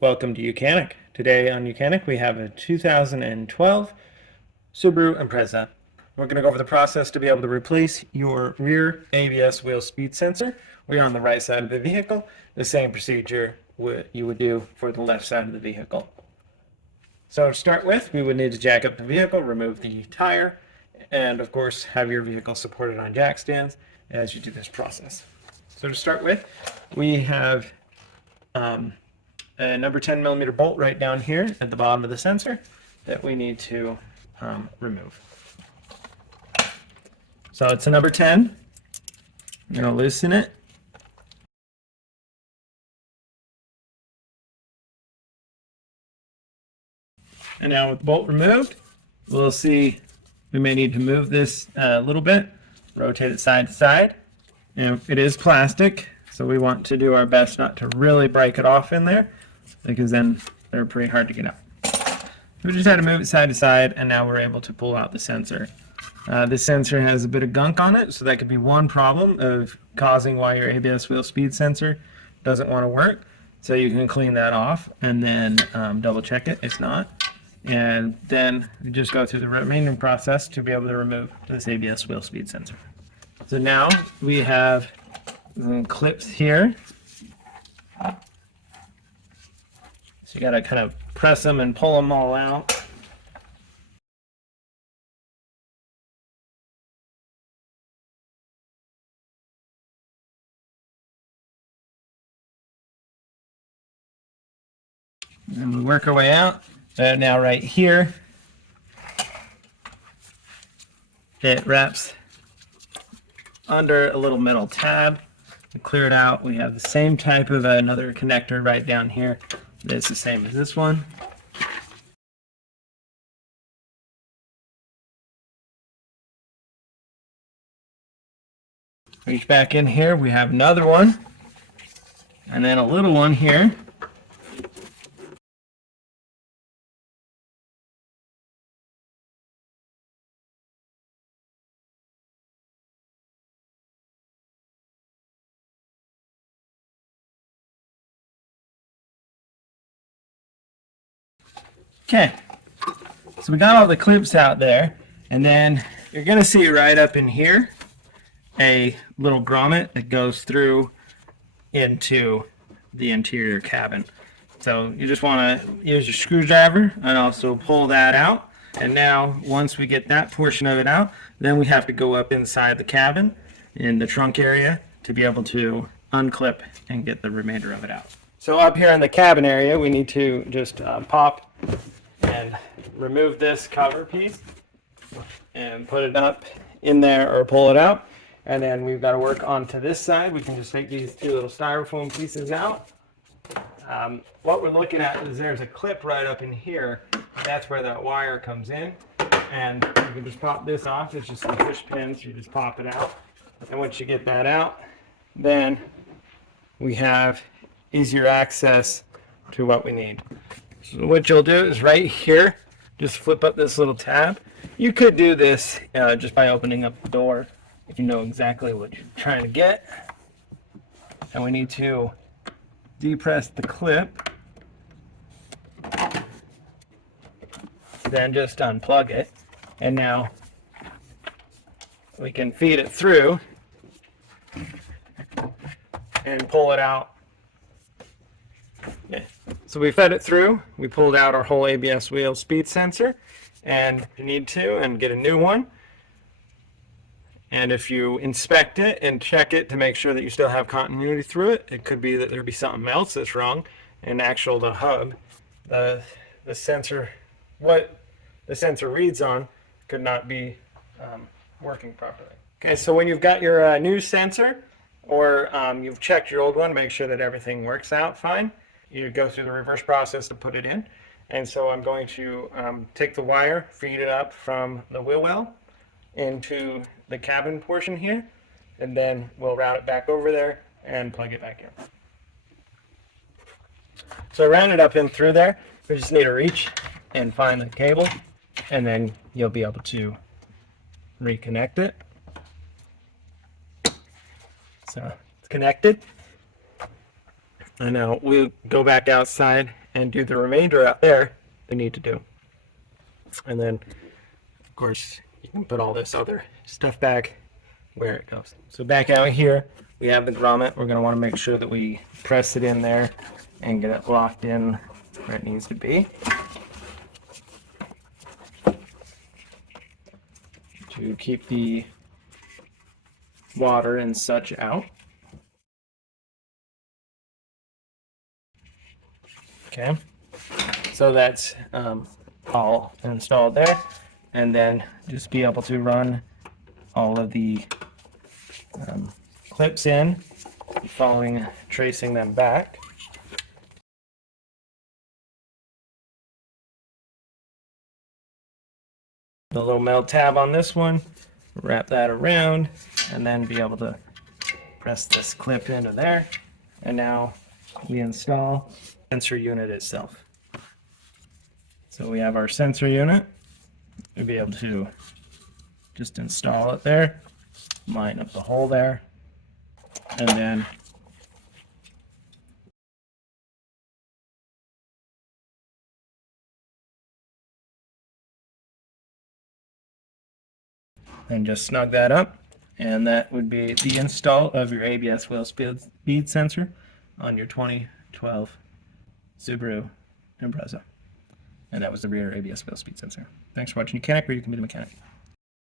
Welcome to YOUCANIC. Today on YOUCANIC we have a 2012 Subaru Impreza. We're going to go over the process to be able to replace your rear ABS wheel speed sensor. We're on the right side of the vehicle. The same procedure you would do for the left side of the vehicle. So to start with, we would need to jack up the vehicle, remove the tire, and of course have your vehicle supported on jack stands as you do this process. So to start with, we have a number 10 millimeter bolt right down here at the bottom of the sensor that we need to remove. So it's a number 10. I'm going to loosen it. And now with the bolt removed, we'll see we may need to move this a little bit, rotate it side to side. And it is plastic, so we want to do our best not to really break it off in there, because then they're pretty hard to get out. We just had to move it side to side, and now we're able to pull out the sensor. This sensor has a bit of gunk on it, so that could be one problem of causing why your ABS wheel speed sensor doesn't want to work. So you can clean that off and then double check it if not. And then we just go through the remaining process to be able to remove this ABS wheel speed sensor. So now we have some clips here. So you gotta kind of press them and pull them all out. And we work our way out. Now right here, it wraps under a little metal tab. We clear it out. We have the same type of another connector right down here. It's the same as this one. Reach back in here. We have another one. And then a little one here. Okay, so we got all the clips out there, and then you're going to see right up in here a little grommet that goes through into the interior cabin. So you just want to use your screwdriver and also pull that out. And now once we get that portion of it out, then we have to go up inside the cabin in the trunk area to be able to unclip and get the remainder of it out. So up here in the cabin area, we need to just pop and remove this cover piece and put it up in there or pull it out. And then we've got to work onto this side. We can just take these two little styrofoam pieces out. What we're looking at is there's a clip right up in here. That's where that wire comes in. And you can just pop this off. It's just some push pins. You just pop it out. And once you get that out, then we have easier access to what we need. So what you'll do is right here, just flip up this little tab. You could do this just by opening up the door if you know exactly what you're trying to get. And we need to depress the clip. Then just unplug it. And now we can feed it through and pull it out. Yeah. So we fed it through, we pulled out our whole ABS wheel speed sensor, and you need to and get a new one. And if you inspect it and check it to make sure that you still have continuity through it, it could be that there'd be something else that's wrong. And the hub, the sensor, what the sensor reads on could not be working properly. Okay, so when you've got your new sensor, or you've checked your old one, make sure that everything works out fine. You go through the reverse process to put it in. And so I'm going to take the wire, feed it up from the wheel well into the cabin portion here, and then we'll route it back over there and plug it back in. So I ran it up in through there. We just need to reach and find the cable, and then you'll be able to reconnect it. So it's connected. And now we'll go back outside and do the remainder out there we need to do. And then, of course, you can put all this other stuff back where it goes. So back out here, we have the grommet. We're going to want to make sure that we press it in there and get it locked in where it needs to be. To keep the water and such out. Okay, so that's all installed there, and then just be able to run all of the clips in, tracing them back. The little metal tab on this one, wrap that around, and then be able to press this clip into there, and now we install the sensor unit itself. So we have our sensor unit. We'll be able to just install it there, line up the hole there, and then just snug that up, and that would be the install of your ABS wheel speed sensor on your 2012 Subaru Impreza. And that was the rear ABS wheel speed sensor. Thanks for watching YOUCANIC, where you can be the mechanic.